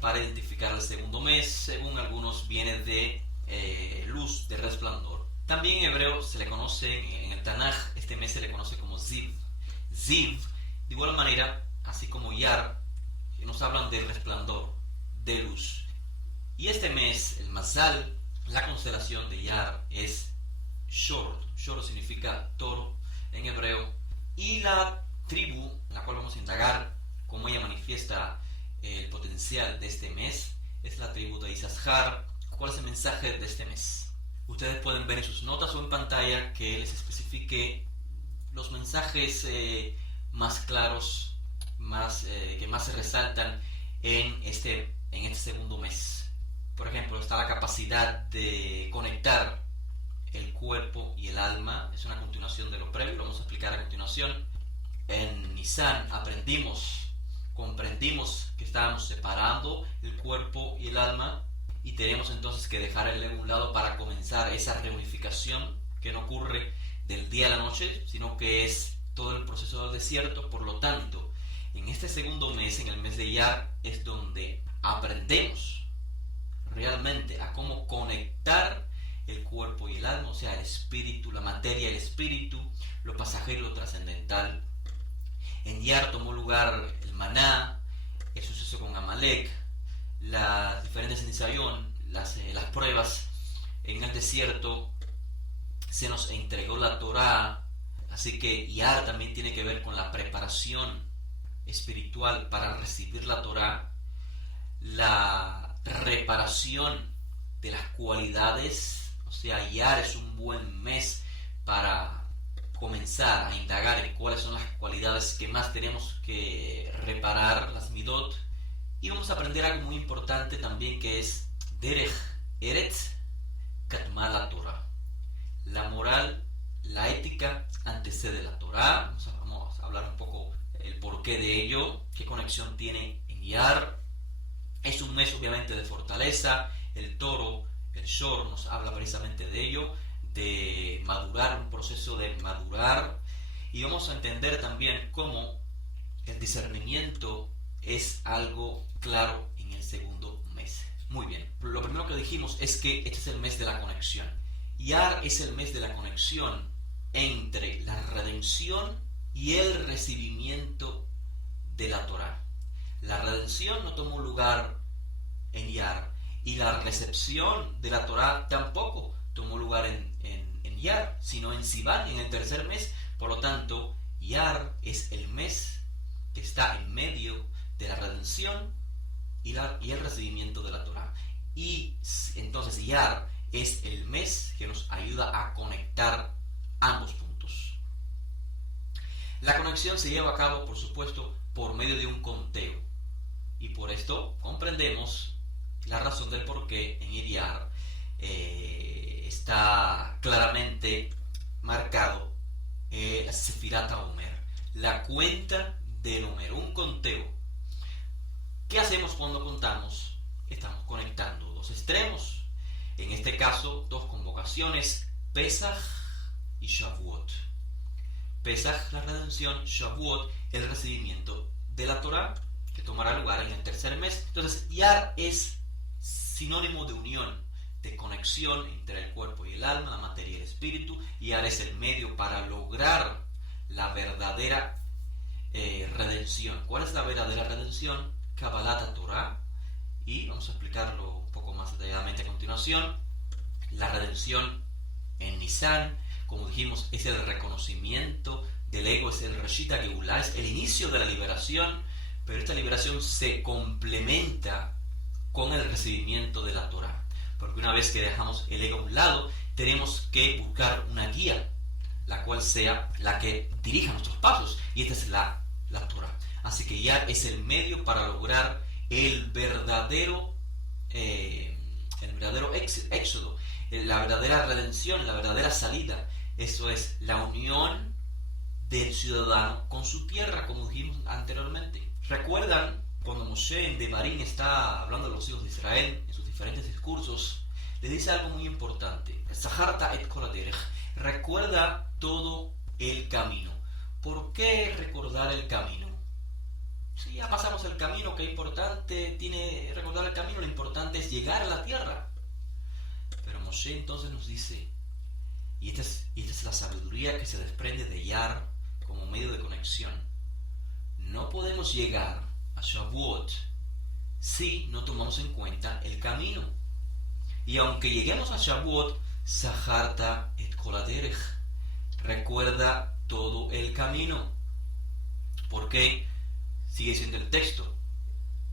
para identificar el segundo mes. Según algunos viene de luz, de resplandor. También en hebreo se le conoce, en el Tanaj, este mes se le conoce como Ziv. Ziv, de igual manera, así como Yar, nos hablan de resplandor, de luz. Y este mes, el Mazal, la constelación de Yar es Shor. Shor significa toro en hebreo. Y la tribu, en la cual vamos a indagar cómo ella manifiesta el potencial de este mes, es la tribu de Issachar. ¿Cuál es el mensaje de este mes? Ustedes pueden ver en sus notas o en pantalla que les especifique los mensajes más claros, que más se resaltan en este segundo mes. Por ejemplo, está la capacidad de conectar el cuerpo y el alma. Es una continuación de lo previo, lo vamos a explicar a continuación. En Nisan comprendimos que estábamos separando el cuerpo y el alma, y tenemos entonces que dejar el ego a un lado para comenzar esa reunificación que no ocurre del día a la noche, sino que es todo el proceso del desierto. Por lo tanto, en este segundo mes, en el mes de Iyar, es donde aprendemos realmente a cómo conectar el cuerpo y el alma, o sea, el espíritu, la materia, el espíritu, lo pasajero y lo trascendental. En Iyar tomó lugar el maná, el suceso con Amalek, las diferentes iniciación, las pruebas en el desierto. Se nos entregó la Torá, así que Iyar también tiene que ver con la preparación espiritual para recibir la Torá, la reparación de las cualidades. O sea, Iyar es un buen mes para comenzar a indagar en cuáles son las cualidades que más tenemos que reparar, las midot. Y vamos a aprender algo muy importante también, que es Derech Eretz Katma la Torah. La moral, la ética antecede la Torah. Vamos a hablar un poco el porqué de ello, qué conexión tiene en Iyar. Es un mes obviamente de fortaleza. El toro, el Shor, nos habla precisamente de ello, de madurar, un proceso de madurar. Y vamos a entender también cómo el discernimiento es algo claro en el segundo mes. Muy bien, lo primero que dijimos es que este es el mes de la conexión. Iyar es el mes de la conexión entre la redención y el recibimiento de la Torá. La redención no tomó lugar en Iyar, y la recepción de la Torá tampoco tomó lugar en Iyar, sino en Sivan, en el tercer mes. Por lo tanto, Iyar es el mes que está en medio de la redención y el recibimiento de la Torá. Y entonces Iyar es el mes que nos ayuda a conectar ambos puntos. La conexión se lleva a cabo, por supuesto, por medio de un conteo. Y por esto comprendemos la razón del por qué en Iyar está claramente marcado la Sefirat HaOmer, la cuenta del Omer, un conteo. ¿Qué hacemos cuando contamos? Estamos conectando dos extremos. En este caso, dos convocaciones, Pesach y Shavuot. Pesach, la redención; Shavuot, el recibimiento de la Torá, que tomará lugar en el tercer mes. Entonces, Iyar es sinónimo de unión, de conexión entre el cuerpo y el alma, la materia y el espíritu. Iyar es el medio para lograr la verdadera redención. ¿Cuál es la verdadera redención? Kabbalat Torah. Y vamos a explicarlo un poco más detalladamente a continuación. La redención en Nisan, como dijimos, es el reconocimiento del ego, es el Reshit HaGeulah, es el inicio de la liberación, pero esta liberación se complementa con el recibimiento de la Torah, porque una vez que dejamos el ego a un lado, tenemos que buscar una guía, la cual sea la que dirija nuestros pasos, y esta es la Torah. Así que ya es el medio para lograr el verdadero éxodo, la verdadera redención, la verdadera salida. Eso es la unión del ciudadano con su tierra, como dijimos anteriormente. ¿Recuerdan cuando Moshe en Devarim está hablando de los hijos de Israel en sus diferentes discursos? Le dice algo muy importante: Zaharta et kol haderech, recuerda todo el camino. ¿Por qué recordar el camino? Si ya pasamos el camino, qué importante tiene recordar recordar el camino, lo importante es llegar a la tierra. Pero Moshe entonces nos dice, y esta es la sabiduría que se desprende de Yar como medio de conexión. No podemos llegar a Shavuot si no tomamos en cuenta el camino. Y aunque lleguemos a Shavuot, Saharta et kol haderech, recuerda todo el camino. Porque sigue siendo el texto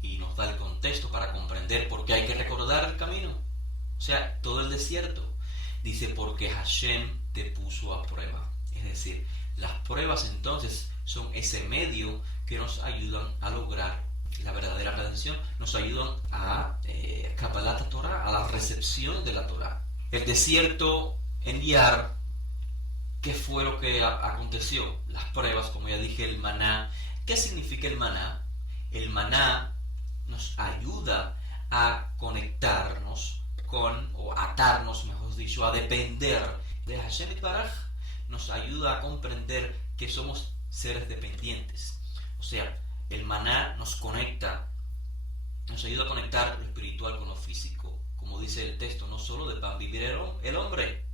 y nos da el contexto para comprender por qué hay que recordar el camino. O sea, todo el desierto. Dice, porque Hashem te puso a prueba. Es decir, las pruebas entonces son ese medio que nos ayudan a lograr la verdadera redención, nos ayudan a Kabbalat Torah, a la recepción de la Torah. El desierto en Yar, ¿qué fue lo que aconteció? Las pruebas, como ya dije, el maná. ¿Qué significa el maná? El maná nos ayuda a conectarnos o atarnos, mejor dicho, a depender de Hashem Yitbaraj. Nos ayuda a comprender que somos seres dependientes. O sea, el maná nos conecta, nos ayuda a conectar lo espiritual con lo físico. Como dice el texto, no solo de pan vivirá el hombre.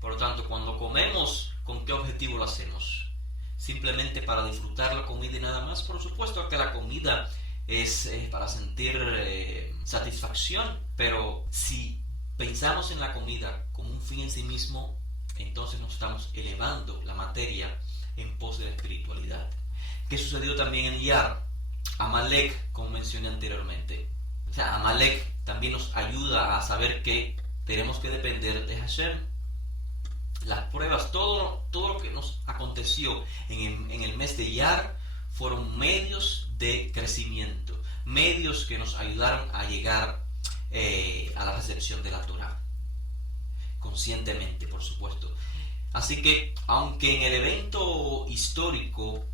Por lo tanto, cuando comemos, ¿con qué objetivo lo hacemos? ¿Simplemente para disfrutar la comida y nada más? Por supuesto que la comida es para sentir satisfacción, pero si pensamos en la comida como un fin en sí mismo, entonces nos estamos elevando la materia en pos de la espiritualidad. ¿Qué sucedió también en Yar? Amalek, como mencioné anteriormente. O sea, Amalek también nos ayuda a saber que tenemos que depender de Hashem. Las pruebas, todo lo que nos aconteció en el mes de Yar fueron medios de crecimiento, medios que nos ayudaron a llegar a la recepción de la Torah, conscientemente, por supuesto. Así que, aunque en el evento histórico,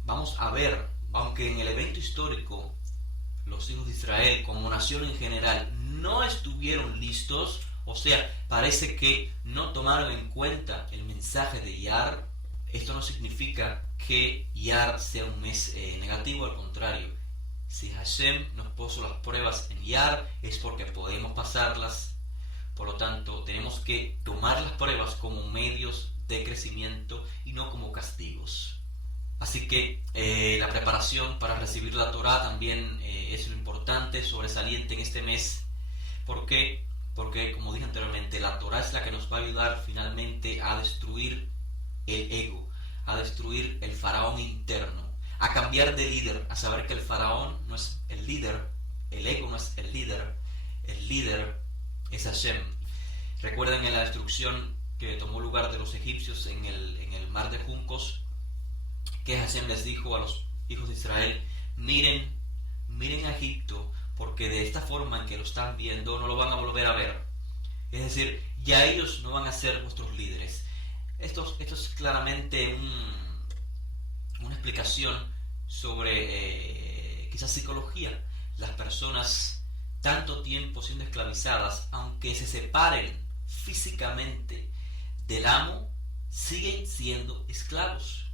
los hijos de Israel como nación en general no estuvieron listos, o sea, parece que no tomaron en cuenta el mensaje de Yar, esto no significa que Yar sea un mes negativo, al contrario. Si Hashem nos puso las pruebas en Yar es porque podemos pasarlas. Por lo tanto, tenemos que tomar las pruebas como medios de crecimiento y no como castigos. Así que la preparación para recibir la Torah también es lo importante, sobresaliente en este mes. ¿Por qué? Porque, como dije anteriormente, la Torah es la que nos va a ayudar finalmente a destruir el ego, a destruir el faraón interno, a cambiar de líder, a saber que el faraón no es el líder, el ego no es el líder es Hashem. Recuerden en la destrucción que tomó lugar de los egipcios en el mar de juncos, que Hashem les dijo a los hijos de Israel, miren a Egipto, porque de esta forma en que lo están viendo no lo van a volver a ver. Es decir, ya ellos no van a ser vuestros líderes. Esto es claramente una explicación sobre quizás psicología. Las personas tanto tiempo siendo esclavizadas, aunque se separen físicamente del amo, siguen siendo esclavos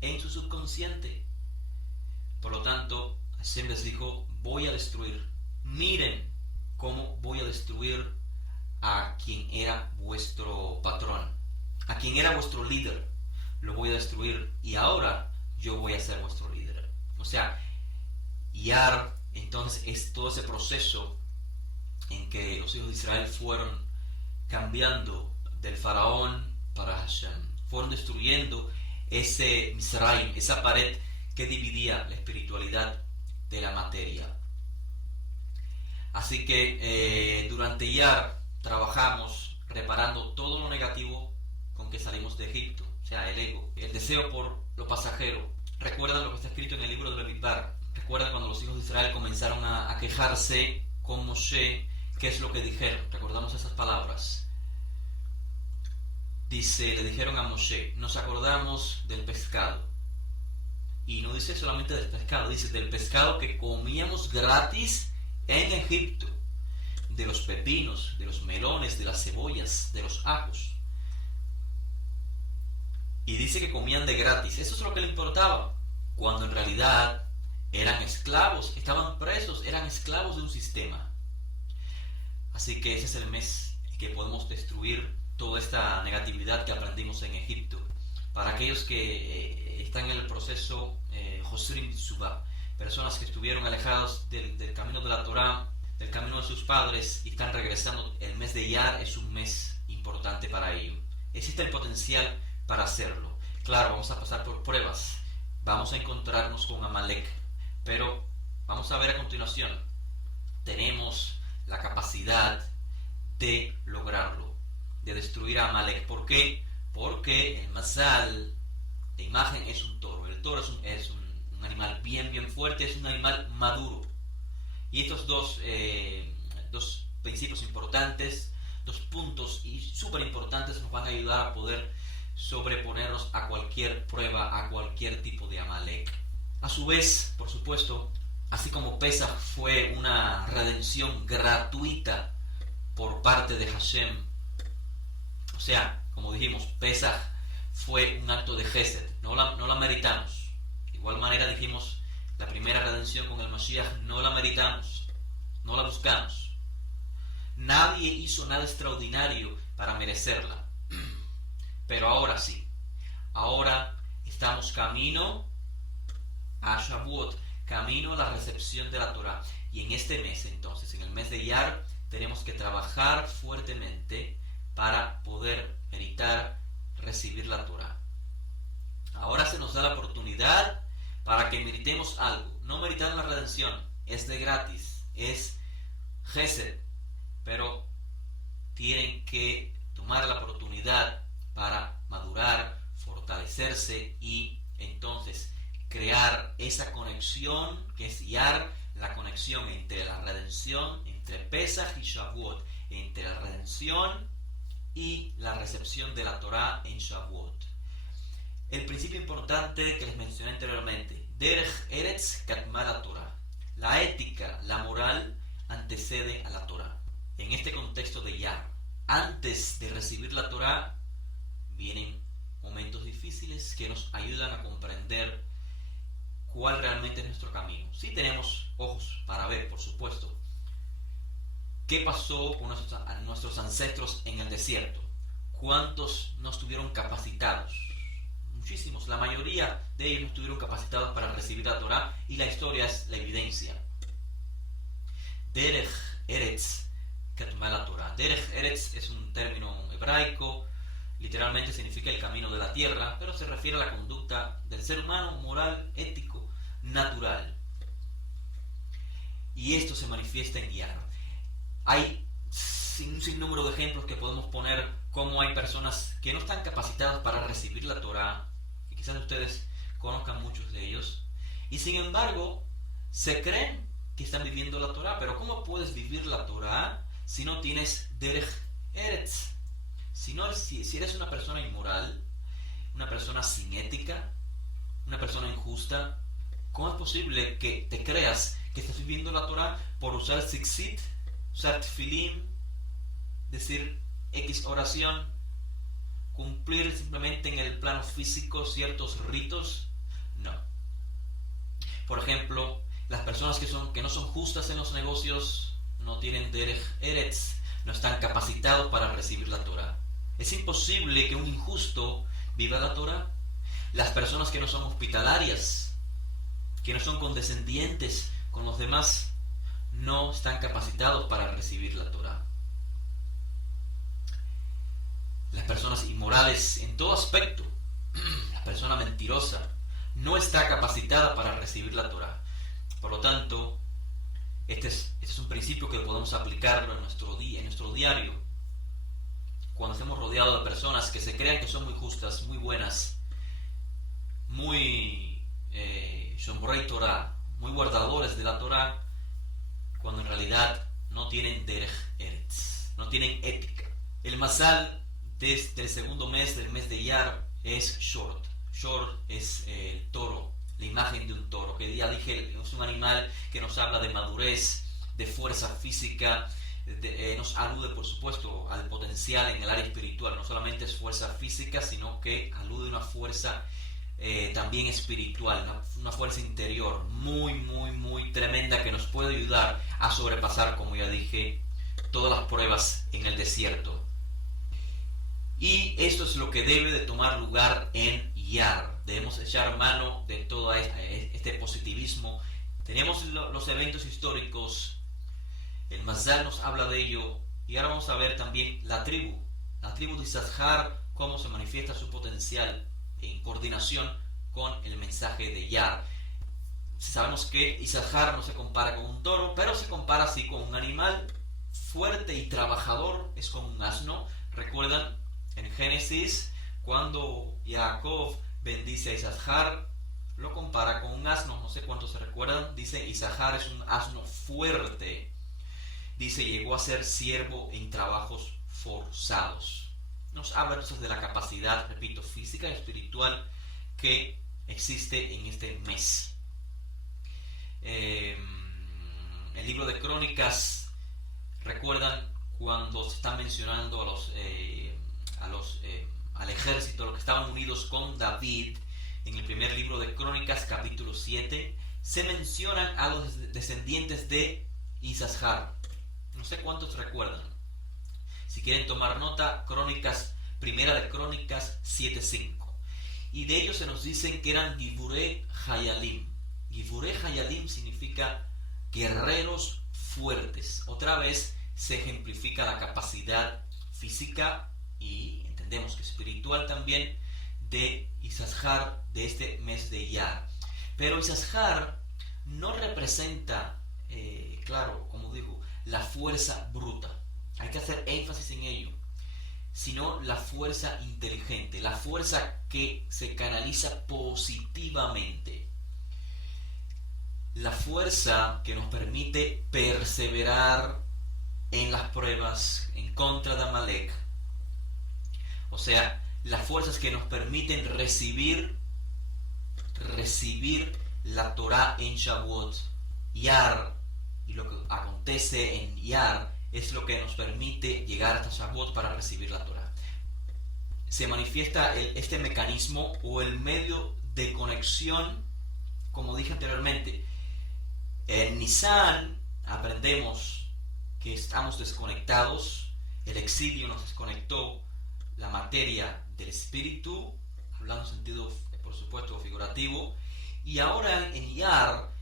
en su subconsciente. Por lo tanto, Hashem les dijo, voy a destruir. Miren cómo voy a destruir a quien era vuestro patrón, a quien era vuestro líder. Lo voy a destruir y ahora yo voy a ser vuestro líder. O sea, Yar entonces es todo ese proceso en que los hijos de Israel fueron cambiando del faraón para Hashem, fueron destruyendo ese Misraim, esa pared que dividía la espiritualidad de la materia. Así que durante Yar trabajamos reparando todo lo negativo con que salimos de Egipto, o sea, el ego, el deseo por lo pasajero. Recuerdan lo que está escrito en el libro de Bamidbar. Recuerdan cuando los hijos de Israel comenzaron a quejarse con Moshe, ¿qué es lo que dijeron? Recordamos esas palabras. Dice, le dijeron a Moshe, nos acordamos del pescado. Y no dice solamente del pescado, dice del pescado que comíamos gratis en Egipto, de los pepinos, de los melones, de las cebollas, de los ajos. Y dice que comían de gratis. Eso es lo que le importaba, cuando en realidad eran esclavos, estaban presos, eran esclavos de un sistema. Así que ese es el mes que podemos destruir toda esta negatividad que aprendimos en Egipto. Para aquellos que están en el proceso Hosrim Tsubá, personas que estuvieron alejados del camino de la Torá, del camino de sus padres y están regresando, el mes de Iyar es un mes importante para ello. Existe el potencial para hacerlo. Claro, vamos a pasar por pruebas, vamos a encontrarnos con Amalek, pero vamos a ver a continuación, tenemos la capacidad de lograrlo, de destruir a Amalek. ¿Por qué? Porque el Mazal, la imagen, es un toro. El toro es un animal bien fuerte, es un animal maduro. Y estos dos principios importantes, dos puntos y súper importantes nos van a ayudar a poder sobreponernos a cualquier prueba, a cualquier tipo de Amalek. A su vez, por supuesto, así como Pesach fue una redención gratuita por parte de Hashem, o sea, como dijimos, Pesach fue un acto de Gesed, no la meritamos. De igual manera dijimos, la primera redención con el Mashiach no la meritamos, no la buscamos. Nadie hizo nada extraordinario para merecerla. Pero ahora sí, ahora estamos camino a Shavuot, camino a la recepción de la Torah. Y en este mes entonces, en el mes de Iyar, tenemos que trabajar fuertemente para poder meritar recibir la Torah. Ahora se nos da la oportunidad para que meritemos algo. No meritamos la redención, es de gratis, es Gesed, pero tienen que tomar la oportunidad para madurar, fortalecerse y entonces crear esa conexión que es Iyar, la conexión entre la redención, entre Pesach y Shavuot, entre la redención y la recepción de la Torah en Shavuot. El principio importante que les mencioné anteriormente, Derech Eretz Katma la Torah. La ética, la moral antecede a la Torah. En este contexto de Iyar, antes de recibir la Torah, vienen momentos difíciles que nos ayudan a comprender cuál realmente es nuestro camino. Sí tenemos ojos para ver, por supuesto, qué pasó con nuestros ancestros en el desierto. ¿Cuántos no estuvieron capacitados? Muchísimos, la mayoría de ellos no estuvieron capacitados para recibir la Torah y la historia es la evidencia. Derech Eretz Katma la Torah. Derech Eretz es un término hebraico, literalmente significa el camino de la tierra, pero se refiere a la conducta del ser humano, moral, ético, natural. Y esto se manifiesta en Iyar. Hay un sinnúmero de ejemplos que podemos poner cómo hay personas que no están capacitadas para recibir la Torah, y quizás ustedes conozcan muchos de ellos, y sin embargo se creen que están viviendo la Torah. Pero ¿cómo puedes vivir la Torah si no tienes Derech Eretz? Si eres una persona inmoral, una persona sin ética, una persona injusta, ¿cómo es posible que te creas que estás viviendo la Torah por usar tzitzit, usar tefilín, decir X oración, cumplir simplemente en el plano físico ciertos ritos? No. Por ejemplo, las personas que no son justas en los negocios no tienen Derech Eretz, no están capacitados para recibir la Torah. Es imposible que un injusto viva la Torah. Las personas que no son hospitalarias, que no son condescendientes con los demás, no están capacitados para recibir la Torah. Las personas inmorales en todo aspecto, la persona mentirosa, no está capacitada para recibir la Torah. Por lo tanto, este es un principio que podemos aplicarlo en nuestro diario. Cuando estemos rodeados de personas que se crean que son muy justas, muy buenas, muy Shomrei Torah, muy guardadores de la Torah, cuando en realidad no tienen Derech Eretz, no tienen ética. El Mazal desde el segundo mes del mes de Iyar es Short. Short es el toro, la imagen de un toro, que ya dije es un animal que nos habla de madurez, de fuerza física, nos alude por supuesto al potencial en el área espiritual. No solamente es fuerza física, sino que alude a una fuerza también espiritual, una fuerza interior muy tremenda que nos puede ayudar a sobrepasar, como ya dije, todas las pruebas en el desierto. Y esto es lo que debe de tomar lugar en Iyar. Debemos echar mano de todo este positivismo. Tenemos los eventos históricos, el Mazal nos habla de ello, y ahora vamos a ver también la tribu de Issachar, cómo se manifiesta su potencial en coordinación con el mensaje de Iyar. Sabemos que Issachar no se compara con un toro, pero se compara así con un animal fuerte y trabajador, es como un asno. ¿Recuerdan en Génesis cuando Jacob bendice a Issachar? Lo compara con un asno, no sé cuántos se recuerdan. Dice: Issachar es un asno fuerte. Dice: llegó a ser siervo en trabajos forzados. Nos habla entonces de la capacidad, repito, física y espiritual que existe en este mes. El libro de Crónicas, recuerdan cuando se está mencionando al ejército, los que estaban unidos con David. En el primer libro de Crónicas, capítulo 7, se mencionan a los descendientes de Issachar. No sé cuántos recuerdan. Si quieren tomar nota, Primera de Crónicas 7:5. Y de ellos se nos dicen que eran Givurei Hayalim. Givurei Hayalim significa guerreros fuertes. Otra vez se ejemplifica la capacidad física y entendemos que espiritual también de Issachar, de este mes de Iyar. Pero Issachar no representa, claro, como digo, la fuerza bruta. Hay que hacer énfasis en ello. Sino la fuerza inteligente, la fuerza que se canaliza positivamente. La fuerza que nos permite perseverar en las pruebas en contra de Amalek. O sea, las fuerzas que nos permiten recibir la Torah en Shavuot. Iyar, y lo que acontece en Iyar es lo que nos permite llegar hasta Shavuot para recibir la Torah. Se manifiesta este mecanismo o el medio de conexión, como dije anteriormente. En Nisan aprendemos que estamos desconectados, el exilio nos desconectó la materia del espíritu, hablando en sentido, por supuesto, figurativo, y ahora en Iyar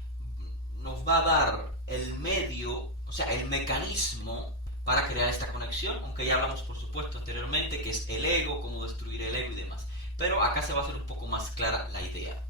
nos va a dar el medio, o sea, el mecanismo para crear esta conexión, aunque ya hablamos, por supuesto, anteriormente, que es el ego, cómo destruir el ego y demás. Pero acá se va a hacer un poco más clara la idea.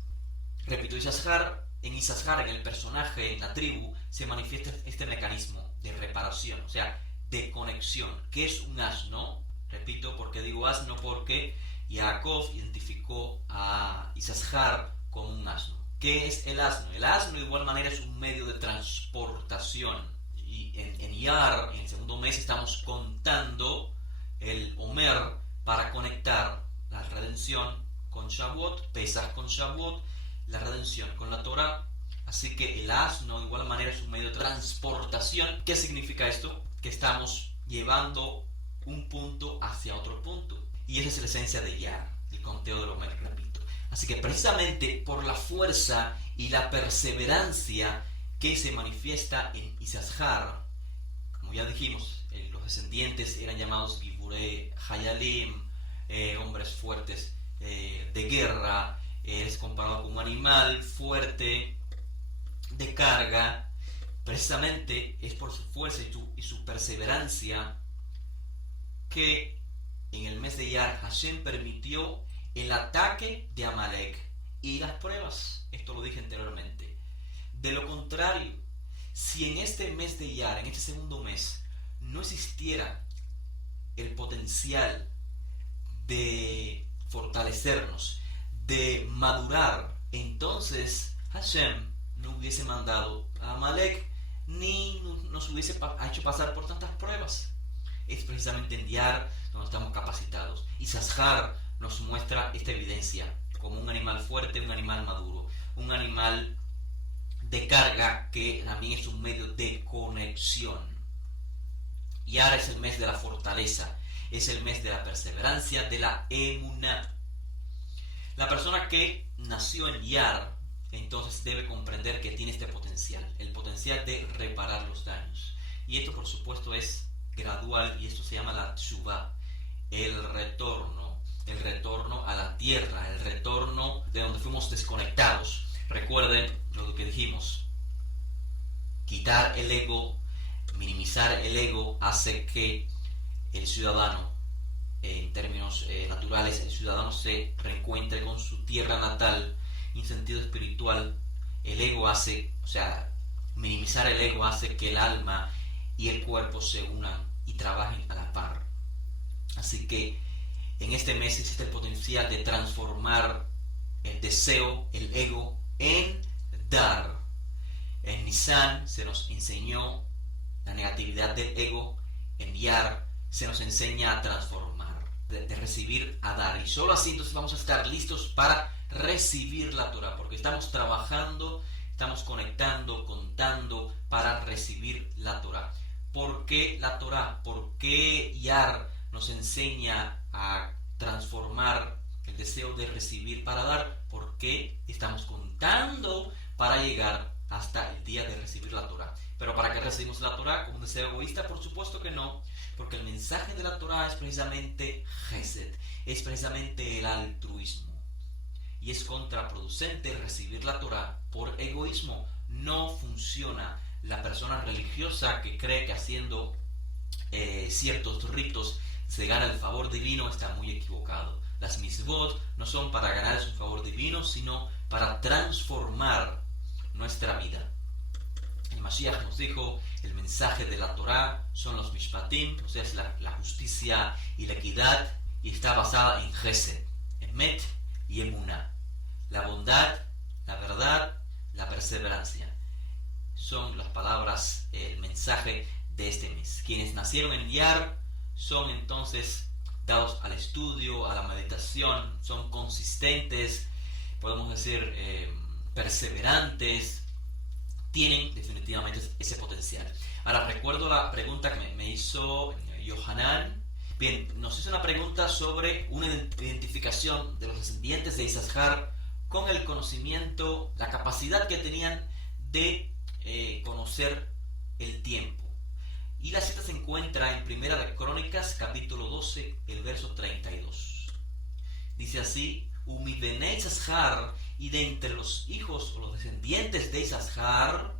Repito, en Issachar, en el personaje, en la tribu, se manifiesta este mecanismo de reparación, o sea, de conexión. ¿Qué es un asno? Repito, porque digo asno, porque Jacob identificó a Issachar como un asno. ¿Qué es el asno? El asno de igual manera es un medio de transportación. Y en Iyar, en el segundo mes, estamos contando el Omer para conectar la redención con Shavuot, Pesach con Shavuot, la redención con la Torah. Así que el asno de igual manera es un medio de transportación. ¿Qué significa esto? Que estamos llevando un punto hacia otro punto. Y esa es la esencia de Iyar, el conteo del Omer, repito. Así que precisamente por la fuerza y la perseverancia que se manifiesta en Issachar, como ya dijimos, los descendientes eran llamados Givurei Hayalim, hombres fuertes de guerra, es comparado con un animal fuerte de carga. Precisamente es por su fuerza y su perseverancia que en el mes de Iyar Hashem permitió el ataque de Amalek y las pruebas. Esto lo dije anteriormente. De lo contrario, si en este mes de Iyar, en este segundo mes, no existiera el potencial de fortalecernos, de madurar, entonces Hashem no hubiese mandado a Amalek ni nos hubiese hecho pasar por tantas pruebas. Es precisamente en Iyar donde estamos capacitados. Issachar nos muestra esta evidencia como un animal fuerte, un animal maduro, un animal de carga que también es un medio de conexión. Iyar es el mes de la fortaleza, es el mes de la perseverancia, de la emuná. La persona que nació en Yar, entonces debe comprender que tiene este potencial, el potencial de reparar los daños. Y esto por supuesto es gradual y esto se llama la tshuva, el retorno a la tierra, el retorno de donde fuimos desconectados. Recuerden lo que dijimos, quitar el ego, minimizar el ego hace que el ciudadano, en términos naturales, el ciudadano se reencuentre con su tierra natal. En sentido espiritual, el ego hace, o sea, minimizar el ego hace que el alma y el cuerpo se unan y trabajen a la par. Así que en este mes existe el potencial de transformar el deseo, el ego, en dar. En Nisan se nos enseñó la negatividad del ego, en Yar se nos enseña a transformar, de recibir a dar. Y solo así entonces vamos a estar listos para recibir la Torah, porque estamos trabajando, estamos conectando, contando para recibir la Torah. ¿Por qué la Torah? ¿Por qué Yar nos enseña a transformar el deseo de recibir para dar? Porque estamos contando para llegar hasta el día de recibir la Torah. Pero ¿para qué recibimos la Torah? ¿Como un deseo egoísta? Por supuesto que no, porque el mensaje de la Torah es precisamente Gesed, es precisamente el altruismo. Y es contraproducente recibir la Torah por egoísmo. No funciona. La persona religiosa que cree que haciendo ciertos ritos se gana el favor divino está muy equivocado. Las mitzvot no son para ganar un favor divino, sino para transformar nuestra vida. El Mashiach nos dijo, el mensaje de la Torah son los mishpatim, o sea, es la justicia y la equidad, y está basada en Gesed, Emet y Emuná. La bondad, la verdad, la perseverancia. Son las palabras, el mensaje de este mes. Quienes nacieron en Yar son entonces dados al estudio, a la meditación, son consistentes, podemos decir perseverantes, tienen definitivamente ese potencial. Ahora recuerdo la pregunta que me hizo Yohanan. Bien, nos hizo una pregunta sobre una identificación de los descendientes de Isachar con el conocimiento, la capacidad que tenían de conocer el tiempo. Y la cita se encuentra en Primera de Crónicas, capítulo 12, el verso 32. Dice así, Umibene Isachar, y de entre los hijos o los descendientes de Isachar,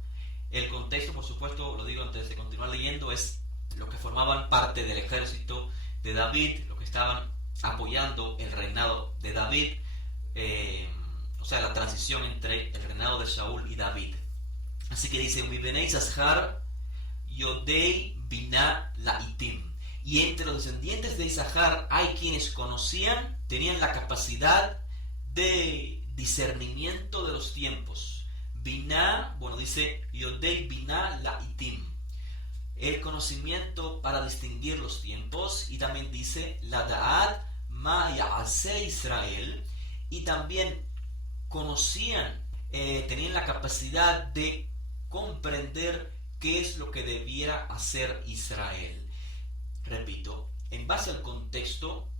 el contexto, por supuesto, lo digo antes de continuar leyendo, es los que formaban parte del ejército de David, los que estaban apoyando el reinado de David, o sea, la transición entre el reinado de Saúl y David. Así que dice, Umibene Isachar, Yodei Binah Laitim. Y entre los descendientes de Isachar hay quienes conocían, tenían la capacidad de discernimiento de los tiempos. Binah, bueno, dice Yodei Binah Laitim, el conocimiento para distinguir los tiempos. Y también dice la Da'at Ma Ya'ase Israel, y también conocían, tenían la capacidad de comprender qué es lo que debiera hacer Israel. Repito, en base al contexto,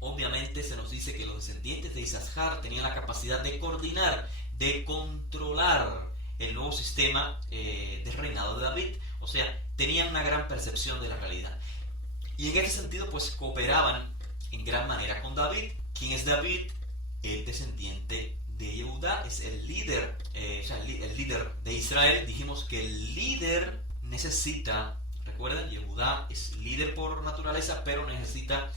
obviamente se nos dice que los descendientes de Isachar tenían la capacidad de coordinar, de controlar el nuevo sistema de reinado de David. O sea, tenían una gran percepción de la realidad. Y en ese sentido, pues cooperaban en gran manera con David. ¿Quién es David? El descendiente de Yehudá, es el líder, el líder de Israel. Dijimos que el líder necesita, recuerden, Yehudá es líder por naturaleza, pero necesita,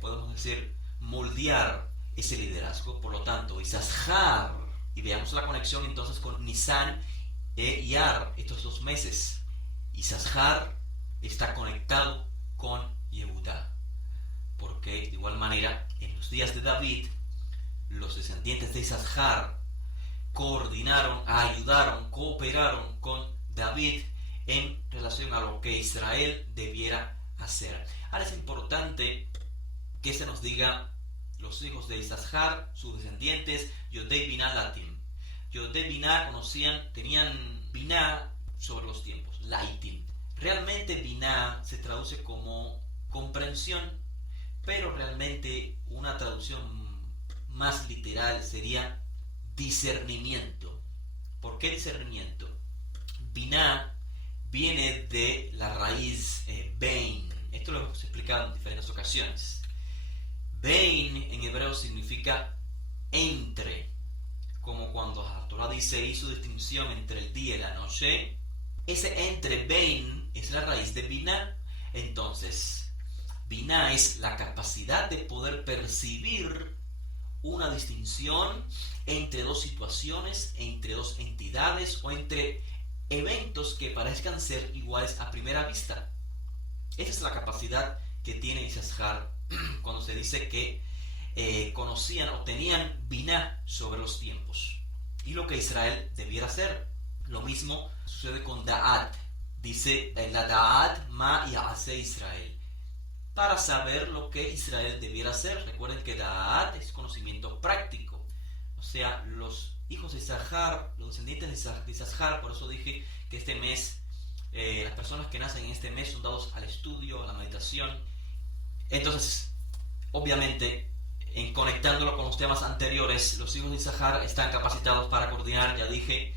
podemos decir, moldear ese liderazgo. Por lo tanto, Isachar, y veamos la conexión entonces con Nisan e Iyar, estos 2 meses. Isachar está conectado con Yehudá, porque de igual manera en los días de David los descendientes de Isachar coordinaron, ayudaron, cooperaron con David en relación a lo que Israel debiera hacer. Ahora es importante que se nos diga los hijos de Isachar, sus descendientes, Yodei Binah Laitim. Yodei Binah conocían, tenían Binah sobre los tiempos, Laitim. Realmente Binah se traduce como comprensión, pero realmente una traducción más literal sería discernimiento. ¿Por qué discernimiento? Binah viene de la raíz bein. Esto lo hemos explicado en diferentes ocasiones. Bein en hebreo significa entre, como cuando la Torah dice hizo distinción entre el día y la noche. Ese entre bein es la raíz de binah. Entonces, binah es la capacidad de poder percibir una distinción entre dos situaciones, entre dos entidades o entre eventos que parezcan ser iguales a primera vista. Esa es la capacidad que tiene Issachar cuando se dice que conocían o tenían binah sobre los tiempos y lo que Israel debiera hacer. Lo mismo sucede con Da'at. Dice la Da'at ma ya'ase Israel, para saber lo que Israel debiera hacer. Recuerden que Da'at es conocimiento práctico, o sea, los hijos de Issachar, los descendientes de Issachar, por eso dije que este mes, las personas que nacen en este mes son dados al estudio, a la meditación. Entonces, obviamente, en conectándolo con los temas anteriores, los hijos de Issachar están capacitados para coordinar, ya dije,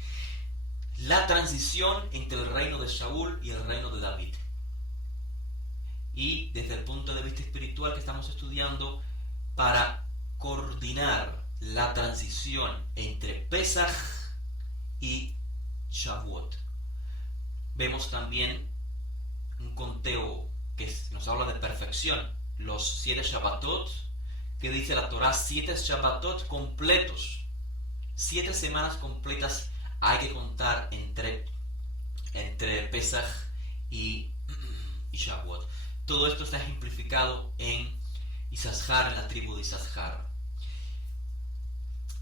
la transición entre el reino de Shaul y el reino de David. Y desde el punto de vista espiritual que estamos estudiando, para coordinar la transición entre Pesach y Shavuot. Vemos también un conteo que nos habla de perfección, los 7 Shabbatot, que dice la Torah, 7 Shabbatot completos, 7 semanas completas hay que contar entre Pesach y Shavuot. Todo esto está ejemplificado en Issachar, en la tribu de Issachar.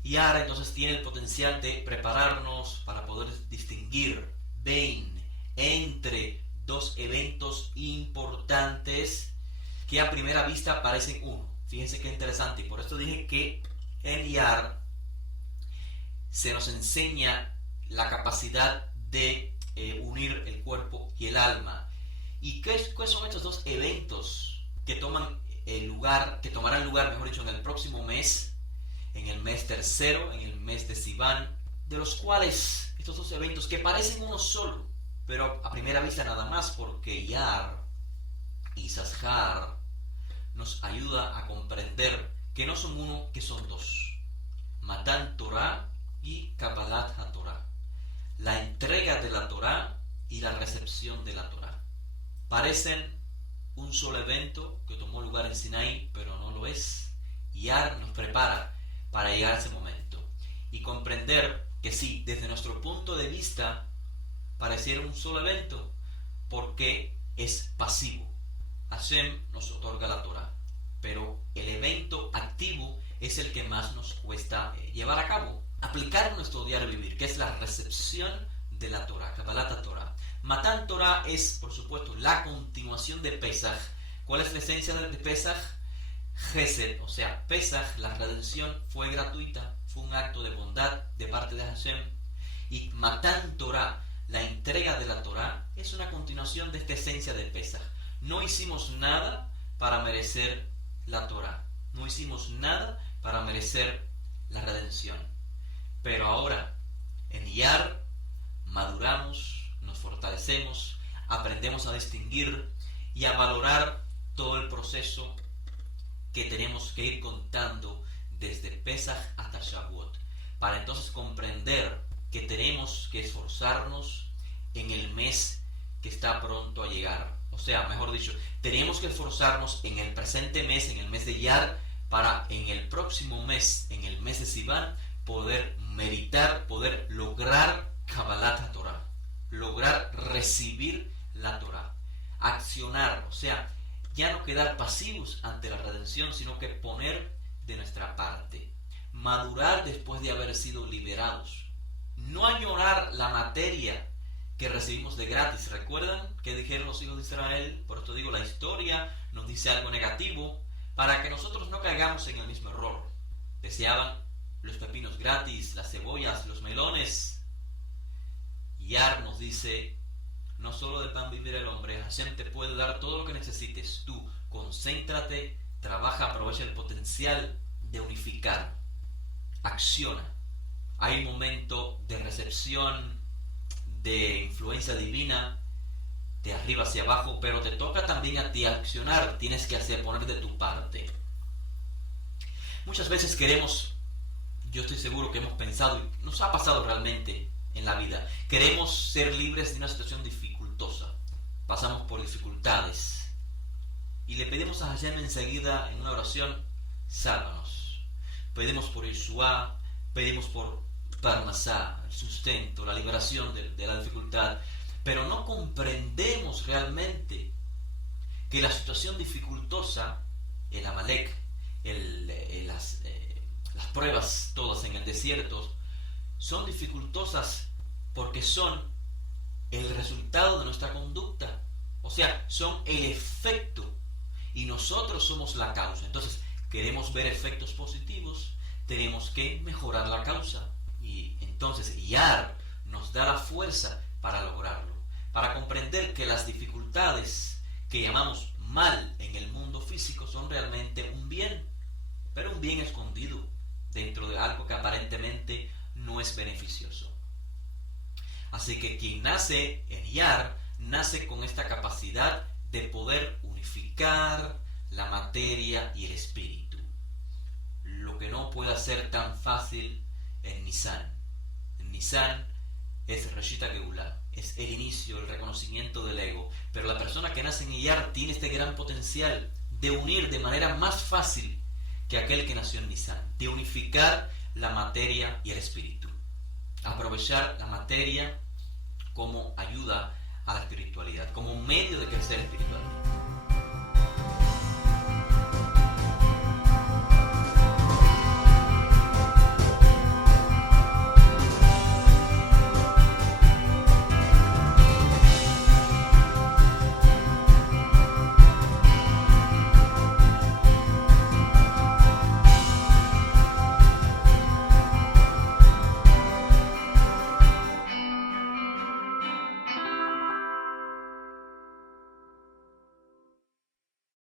Y ahora entonces tiene el potencial de prepararnos para poder distinguir entre dos eventos importantes que a primera vista parecen uno. Fíjense qué interesante, y por esto dije que en Iyar se nos enseña la capacidad de unir el cuerpo y el alma. ¿Y cuáles son estos dos eventos que tomarán lugar, mejor dicho, en el próximo mes, en el mes tercero, en el mes de Sivan, de los cuales estos dos eventos que parecen uno solo, pero a primera vista nada más, porque Iyar y Issachar nos ayuda a comprender que no son uno, que son dos: Matan Torah y Kabbalat HaTorah, la entrega de la Torah y la recepción de la Torah. Parecen un solo evento que tomó lugar en Sinaí, pero no lo es. Iyar nos prepara para llegar a ese momento y comprender que sí, desde nuestro punto de vista pareciera un solo evento, porque es pasivo. Hashem nos otorga la Torah, pero el evento activo es el que más nos cuesta llevar a cabo, aplicar en nuestro diario vivir, que es la recepción de la Torah, Kabbalat Torah. Matan Torah es, por supuesto, la continuación de Pesach. ¿Cuál es la esencia de Pesach? Gesed, o sea, Pesach, la redención, fue gratuita, fue un acto de bondad de parte de Hashem. Y Matan Torah, la entrega de la Torah, es una continuación de esta esencia de Pesach. No hicimos nada para merecer la Torah, no hicimos nada para merecer la redención. Pero ahora, en Iyar, maduramos, nos fortalecemos, aprendemos a distinguir y a valorar todo el proceso que tenemos que ir contando desde Pesach hasta Shavuot, para entonces comprender que tenemos que esforzarnos en el mes que está pronto a llegar. O sea, mejor dicho, tenemos que esforzarnos en el presente mes, en el mes de Iyar, para en el próximo mes, en el mes de Sivan, poder meditar, poder lograr Kabbalat Torah, lograr recibir la Torah, accionar, o sea, ya no quedar pasivos ante la redención, sino que poner de nuestra parte, madurar después de haber sido liberados, no añorar la materia que recibimos de gratis. ¿Recuerdan que dijeron los hijos de Israel? Por esto digo, la historia nos dice algo negativo para que nosotros no caigamos en el mismo error. Deseaban los pepinos gratis, las cebollas, los melones. Iyar nos dice: no solo de pan vivir el hombre, Hashem te puede dar todo lo que necesites. Tú concéntrate, trabaja, aprovecha el potencial de unificar acciona. Hay un momento de recepción, de influencia divina, de arriba hacia abajo, pero te toca también a ti accionar. Tienes que poner de tu parte. Muchas veces yo estoy seguro que hemos pensado, y nos ha pasado realmente en la vida, queremos ser libres de una situación dificultosa. Pasamos por dificultades y le pedimos a Hashem enseguida en una oración: sálvanos. Pedimos por Yeshua, pedimos por Parnasá, el sustento, la liberación de la dificultad, pero no comprendemos realmente que la situación dificultosa, el Amalek, las pruebas todas en el desierto, son dificultosas porque son el resultado de nuestra conducta. O sea, son el efecto y nosotros somos la causa. Entonces, queremos ver efectos positivos, tenemos que mejorar la causa. Y entonces, Iyar nos da la fuerza para lograrlo, para comprender que las dificultades que llamamos mal en el mundo físico son realmente un bien, pero un bien escondido dentro de algo que aparentemente no es beneficioso. Así que quien nace en Iyar nace con esta capacidad de poder unificar la materia y el espíritu, lo que no puede ser tan fácil en Nisan. En Nisan es Reshit HaGeulah, es el inicio, el reconocimiento del ego, pero la persona que nace en Iyar tiene este gran potencial de unir de manera más fácil que aquel que nació en Nisan, de unificar la materia y el espíritu, aprovechar la materia como ayuda a la espiritualidad, como medio de crecer espiritualmente.